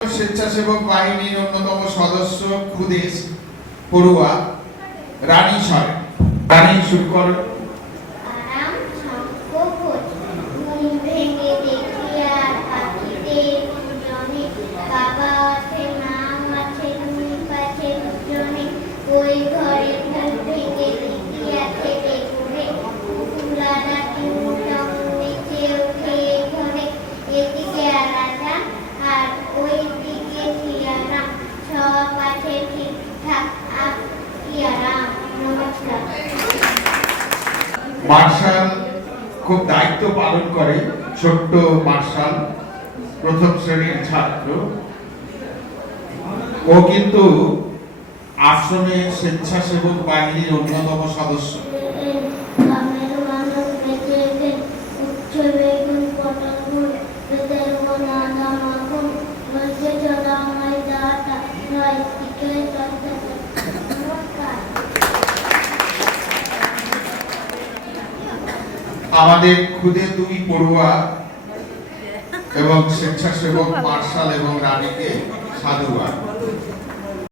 স্বেচ্ছাসেবক বাহিনীর অন্যতম সদস্য খুদেশ পড়ুয়া রানী সরেন। রানী শুরু করো আরাম সংকোচ ঘুম মার্শাল খুব দায়িত্ব পালন করে ছোট্ট মার্শাল প্রথম শ্রেণির ছাত্র। ও কিন্তু আশ্রমে স্বেচ্ছাসেবক বাহিনীর অন্যতম সদস্য। উচ্ছে বেগুন, পটল ফুল আমাদের খুদে তুমি পড়ুয়া এবং স্বেচ্ছাসেবক মার্শাল এবং রানীকে সাধুবাদ।